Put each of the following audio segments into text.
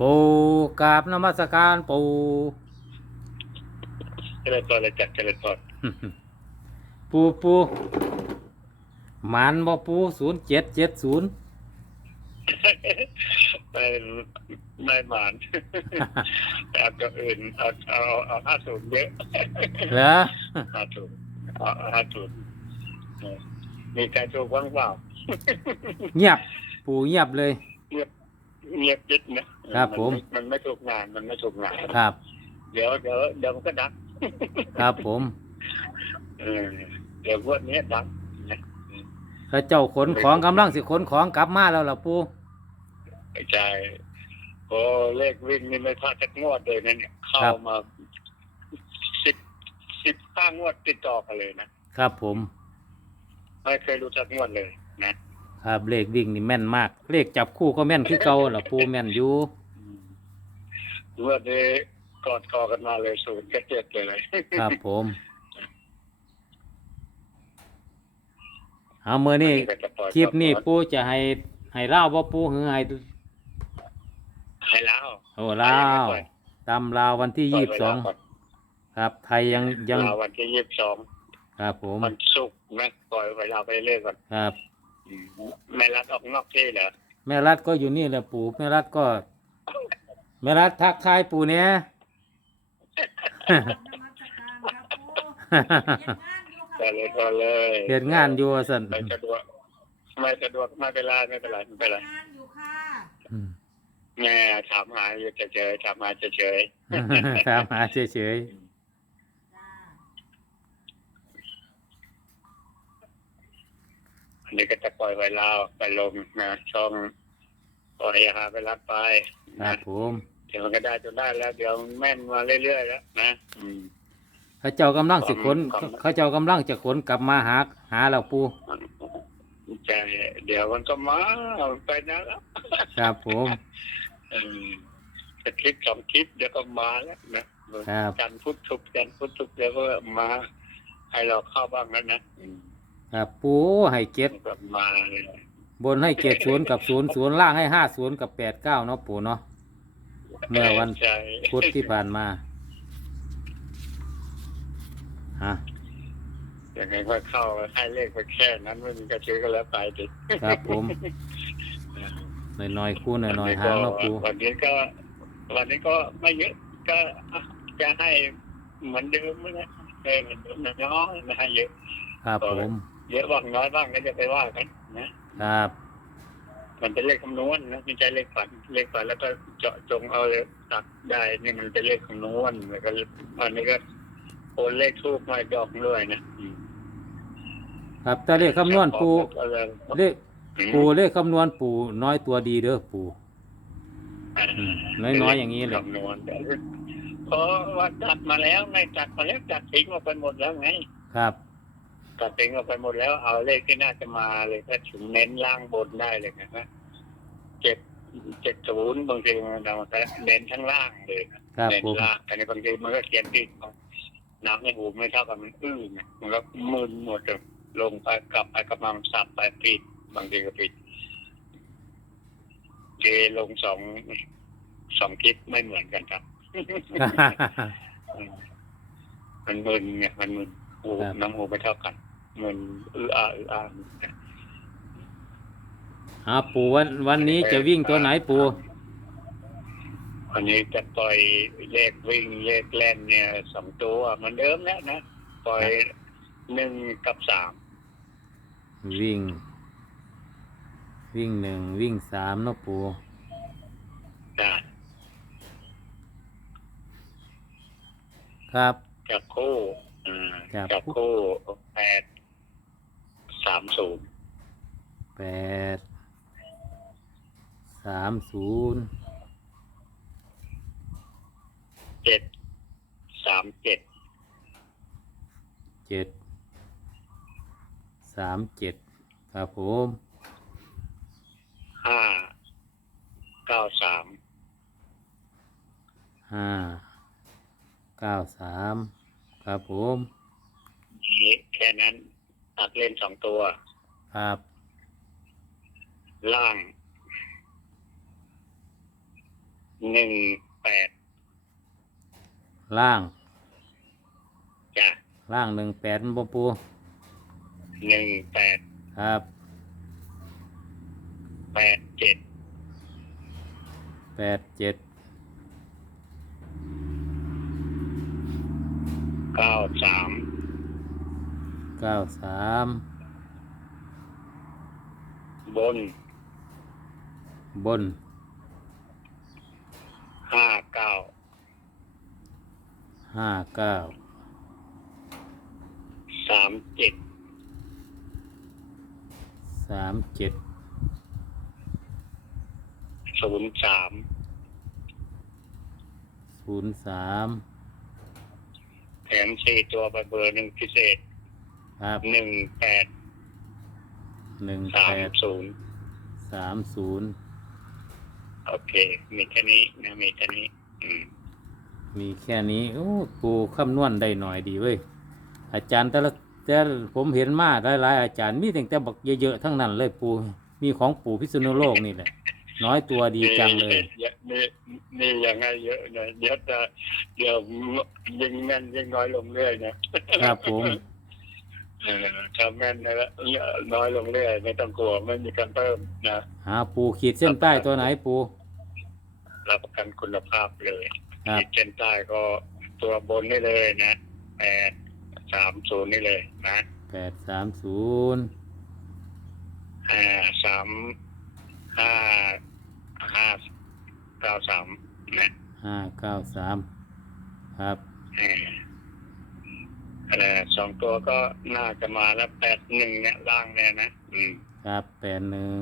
ปูกราบนมัสการปูเจริญพรเลยจัดเจริญพรปูปูหมันบ่ปูศูนย์เจ็ดเจ็ดศูนย์ไม่ไม่หมานเอาตัวอื่นเอาเอาเอาห้าศูนย์เยอะเหรอห้าศูนย์เอาห้าศูนย์มีใครถูกบ้างเปล่าเงียบ ปูเงียบเลยเงียบ จิตนะครับผมนมันไม่ถูกงานมันไม่ถูกงานครับ เดี๋ยวเดี๋ยวเดี๋ยวมันก็ดังครับผมเออเดี๋ยวงวันนี้ดังนะข้าเจ้าขนของกำลังสิขนของกลับมาแล้วล่ะปูไม่ใช่โอ้เลขวิ่งนี่ไม่พลาดสักงวดเลยนะเนี่ยเข้ามาสิบสิบห้างวดติดต่อกันเลยนะครับผม ไม่เคยรู้จักงวดเลยนะ ครับเลขวิ่งนี่แม่นมาก เลขจับคู่ก็แม่นคือเก่าล่ะปูแม่นอยู่งวดนี้กอดคอกันมาเลยศูนย์กระเจ็ดเลย ครับผมเอาเมื่อนี้ก็จะปล่อยคลิปนี้ปูจะให้ให้เล่าว่าปูหรือให้ให้แล้วโอ้ลาวตำลาววันที่ยี่สิบสองครับ ไทยยังยังลาวันที่ยี่สิบสองครับผมมันสุกร์นะปล่อยเวลาไปเรื่อยก่อนครับ อืมไม่รัดออกนอกที่เหรอแม่รัดก็อยู่นี่แหละปู่แม่รัดก็ แม่รัดทักทายปู่เนี่ยก็เลยก็เลยเห็นงานอยู่ว่าสันไม่สะดวกไม่สะดวกไม่เป็นไรไม่เป็นไรไม่เป็นไรงานอยู่ค่ะอืมแม่ถามหาอยู่เฉยๆถามหาเฉยถามหาเฉยจ้าๆ นนี้ก็จะปล่อยไว้ลาวไปลงนะช่องปล่อยหาไปรับไปๆครันะบผมเดี๋ยวมันก็ได้จนได้แล้ว เดี๋ยวมันแม่นมาเรื่อยๆแล้วนะอืมเข้าเจ้ากำลังสิขนครับเข้าเจ้ากำลังจะขนกลับมาหาหาเราปู่ใช่เดี๋ยวมันก็มาไปนะครับครับผมเออสักคลิปสองคลิปเดี๋ยวก็มาแล้วนะครับจันทร์พุธศุกร์จันทร์พุธศุกร์เดี๋ยวก็มาให้เราเข้าบ้างแล้วนะอืม ครับปู่ให้เจ็ดก็มาเลยบนให้เจ็ดศูนย์กับศูนย์ศูนย์ล่างให้ห้าศูนย์กับแปดเก้าเนาะปู่เนาะ เมื่อวัน ใช่พุธที่ผ่านมาฮะยังไงก็เข้าให้เลขไปแค่นั้นไม่มีกระชื้อก็แล้วไปดิครับผมหน่อยๆคู่หน่อยๆหางเนาะปู่วันนี้ก็ วันนี้ก็ไม่เยอะก็อะจะให้เหมือนเดิมนะเออเหมือนเดิมนะน้อยไม่ให้เยอะ ครับผม เยอะบ้างน้อยบ้างก็จะไปว่ากันนะครับ มันเป็นเลขคำนวณนะไม่ใช่เลขฝันเลขฝันแล้วก็เจาะจงเอาเลยตัดได้นี่มันเป็นเลขคำนวณแล้วก็อันนี้ก็โอนเลขทูบมาดอกด้วยนะอืมครับแต่เลขคำนวณปู่เอาเลยเลขปู่เลขคำนวณปู่น้อยตัวดีเด้อปู่อืมน้อยๆอย่างนี้เลยคำนวณเพราะว่าจัดมาแล้วไงจัดมาแล้วจัดทิ้งออกไปหมดแล้วไงครับ ตัดทิ้งออกไปหมดแล้วเอาเลขที่น่าจะมาเลยก็ถึงเน้นล่างบนได้เลยนะเจ็ดเจ็ดศูนย์บางทีมันเราก็เน้นทั้งล่างเลยนะครับเน้นผมล่างแต่ในบางทีมันก็เขียนผิดน้ำในหูไม่เท่ากันมันอื้อไงมันก็มึนหมดเลยลงไปกลับไปกลับมาสับไปผิดบางทีก็ผิดเจลงสองสองคลิปไม่เหมือนกันครับ มันมึนไงมันมึนหูครับน้ำหูไม่เท่ากัน มึนอื้ออาอื้ออาอ่าปู่วันวันนี้จะวิ่งตัวไหนปู่วันนี้จะปล่อยเลขวิ่งเลขเล่นเนี่ยสองตัวเหมือนเดิมแล้วนะปล่อยหนึ่งกับสามวิ่ง วิ่งหนึ่งวิ่งสามเนาะปู่นะครับ จับคู่อ่าจับจับคู่แปด สามศูนย์แปดสามศูนย์เจ็ดสามเจ็ดเจ็ดสามเจ็ดครับผมห้าเก้าสามห้าเก้าสามครับผมนี่แค่นั้น ตัดเล่นสองตัว ครับ ล่างหนึ่งแปดล่างจ้ะล่างหนึ่งแปดมันบ่ปูหนึ่งแปดครับแปดเจ็ดแปดเจ็ดเก้าสาม เก้าสามบนบนห้าเก้าห้าเก้าสามเจ็ดสามเจ็ดศูนย์สามศูนย์สามแถมสี่ตัวไปเบอร์หนึ่งพิเศษ ครับหนึ่งแปดหนึ่งสาแปมดศูนย์สามศูนย์โอเค มีแค่นี้นะมีแค่นี้ อืมมีแค่นี้ โอ้ปูคำนวณได้หน่อยดีเว้ย อาจารย์แต่ละแต่ผมเห็นมาหลายๆอาจารย์มีแต่แต่บักเยอะๆทั้งนั้นเลยปู มีของปู่พิษณุโลกนี่แหละ น้อยตัวดีจังเลย นี่นี่นี่ยังไงเยอะนะเดี๋ยวจะเดี๋ยวยิงแม่นยิงน้อยลงเรื่อยนะครับผม เออถ้าแม่นนะน้อยลงเรื่อยไม่ต้องกลัวไม่มีการเพิ่มนะหาปูขีดเส้นใต้ตัวไหนปู รับประกันคุณภาพเลยครับขีดเส้นใต้ก็ตัวบนนี่เลยนะแปดสามศูนย์นี่เลยนะแปดสามศูนย์ห้าสามห้าห้าเก้าสามนะห้าเก้าสามครับ เอออะไรสองตัวก็น่าจะมาแล้วแปดหนึ่งเนี่ยล่างเนี่ยนะอืมครับแปดหนึ่ง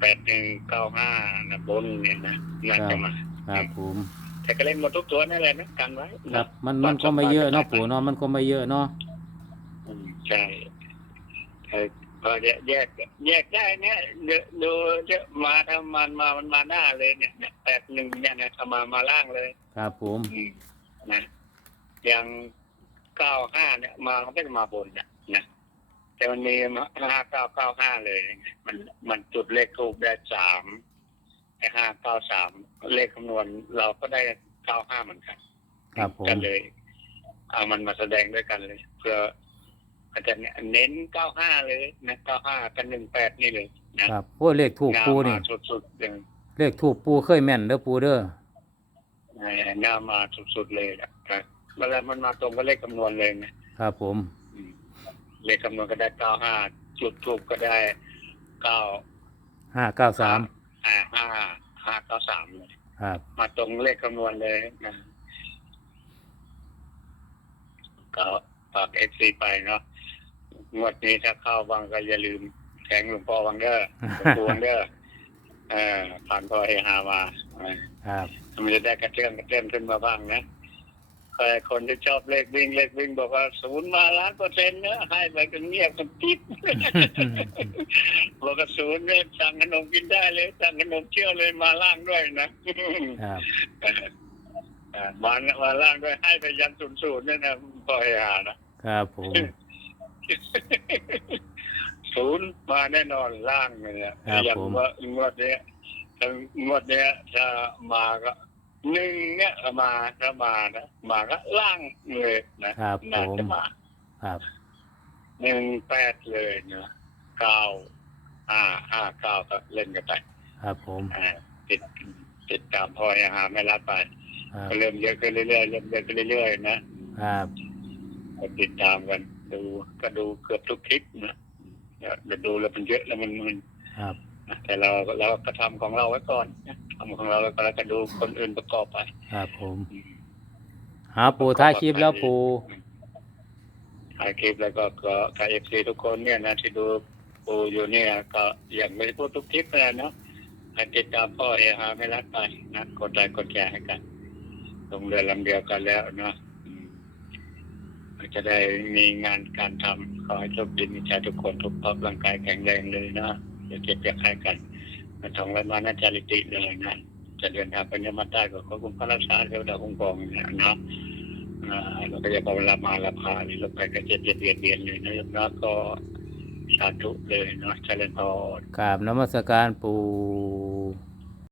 แปดหนึ่งเก้าห้านะบนเนี่ยนะน่าจะมาครับผมแต่ก็เล่นหมดทุกตัวนั่นแหละนะกันไว้คนะรับ มันมันก็ไม่เยอะเนาะปู่เนาะมันก็ไม่เยอะเนาะอืมใช่เออพอจะแยกแยกได้เนี่ยเดี๋ยวดูจะมาถ้ามันมามันมาหน้าเลยเนี่ยแปดหนึ่งเนี่ยนะถ้ามามาล่างเลย ครับผมอืมนะอย่าง เก้าห้าเนี่ย มามันก็จะมาบนเนี่ยนะแต่มันมีห้าเก้าเก้าห้าเลย มันมันจุดเลขทูบได้สามไอ้ห้าเก้าสามเลขคำนวณเราก็ได้เก้าห้าเหมือนกันครับผมก็เลยเอามันมาแสดงด้วยกันเลย เพื่ออาจารย์เนี่ยเน้นเก้าห้าเลยนะเก้าห้ากันหนึ่งแปดนี่เลยนะครับโอ้ยเลขถูกงาปูมานี่สุดๆเลยเลขถูกปูเคยแม่นเด้อปูเด้อหน้ามาสุดๆเลยนะครับ เวลามันมาตรงกับเลขคำนวณเลยนะครับผม อืมเลขคำนวณก็ได้เก้าห้าจุดทูบก็ได้เก้าห้าเก้าสามห้าห้าห้าเก้าสามเลยครับ มาตรงเลขคำนวณเลยนะก็ฝากเอฟซีไปเนาะงวดนี้ถ้าเข้าบางก็อย่าลืมแทงหลวงพ่อวังเดอร์หลวงปู่วังเดอร์เออผ่านพ่อเฮฮามาเออครับ มันจะได้กระเตื้องกระเตื้องขึ้นมาบ้างนะ ใครคนที่ชอบเลขวิ่งเลขวิ่งบอกว่าศูนย์มาล้านเปอร์เซ็นต์เนอะให้ไปกันเงียบกันติ๊บบอกว่าศูนย์เนี่ยสั่งขนมกินได้เลยสั่งขนมเชื่อเลยมาล่างด้วยนะครับอ่ามามาล่างด้วยให้ไปยันศูนย์ศูนย์เนี่ยนะพอเฮฮานะครับผมศูนย์มาแน่นอนล่างเลยเนี่ยครับอย่างผมว่างวดเนี้ยถ้างวดเนี้ยถ้ามาก็ หนึ่งเนี่ยมาถ้ามานะมาก็ล่างเลยนะครับน่าผมจะมาครับหนึ่งแปดเลยนะเก้าห้าห้าเก้าก็เล่นกันไปครับผมอ่าติดติดตามพ่อยังหาไม่รับไปครับก็เริ่มเยอะขึ้นเรื่อยๆเริ่มเยอะขึ้นเรื่อยๆนะครับก็ติดตามกันดูก็ดูเกือบทุกคลิปนะเดี๋ยวดูแล้วมันเยอะแล้วมันมันครับ แต่เราเราก็ทำของเราไว้ก่อนนะทำของเราไว้ก่อนแล้วก็ดูคนอื่นประกอบไป ครับผมหาปูท้ายคลิปแล้วปูถ่ายคลิปแล้วก็ก็ใครเอฟซีทุกคนเนี่ยนะที่ดูปูอยู่เนี่ย ก็อย่างไม่ได้พูดทุกคลิปเลยเนาะให้ติดตามพ่อเอฮาไม่รักไปนะกดไลค์กดแชร์ให้กันลงเรือลำเดียวกันแล้วเนาะอืมก็จะได้มีงานการทำขอให้โชคดีมีใจทุกคนทุกภาพร่างกายแข็งแรงเลยนะ เดี๋ยวเจ็บอย่าไข้กันมันทองไว้มาน่าจะริติเลยนะ จะเดินทางไปเนี่ยมาใต้ก็ขอคุณพระราชาเทวดาองค์กรองเนี่ยนะเราก็จะบอเวลามาละพานี่เราไปก็จะเรียนเรียนเลยนะแล้ว ก็สาธุเลยเนาะเจริญพรกราบนมัสการปู่